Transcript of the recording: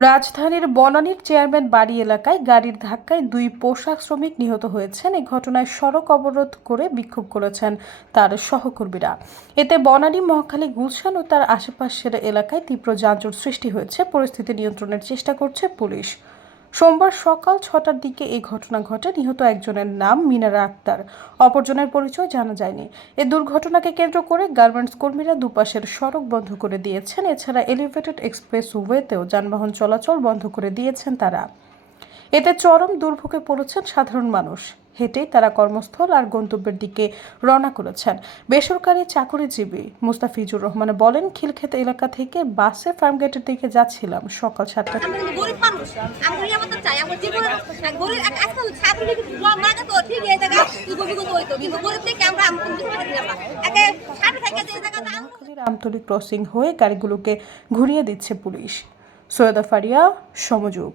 রাজধানীর বনানীর চেয়ারম্যান বাড়ি এলাকায় গাড়ির ধাক্কায় দুই পোশাক শ্রমিক নিহত হয়েছেন। এই ঘটনায় সড়ক অবরোধ করে বিক্ষোভ করেছেন তার সহকর্মীরা। এতে বনানী, মহাখালী, গুলশান ও তার আশেপাশের এলাকায় তীব্র যানজট সৃষ্টি হয়েছে। পরিস্থিতি নিয়ন্ত্রণের চেষ্টা করছে পুলিশ। সোমবার সকাল ছটার দিকে এই ঘটনা ঘটে। নিহত একজনের নাম মিনারা আক্তার। অপরজনের পরিচয় জানা যায়নি। এ দুর্ঘটনাকে কেন্দ্র করে গার্মেন্টস কর্মীরা দুপাশের সড়ক বন্ধ করে দিয়েছেন। এছাড়া এলিভেটেড এক্সপ্রেস ওয়েতেও যানবাহন চলাচল বন্ধ করে দিয়েছেন তারা। এতে চরম দুর্ভোগে পড়েছেন সাধারণ মানুষ। হেঁটেই তারা কর্মস্থল আর গন্তব্যের দিকে রওনা করেছেন। বেসরকারি চাকরিজীবী মুস্তাফিজুর রহমান বলেন খিলক্ষেত এলাকা থেকে বাসে ফার্মগেটের দিকে যাচ্ছিলাম সকাল সাতটা আমতলী ক্রসিং হয়ে গাড়িগুলোকে ঘুরিয়ে দিচ্ছে পুলিশ। সৈয়দা ফারিয়া সমযোগ।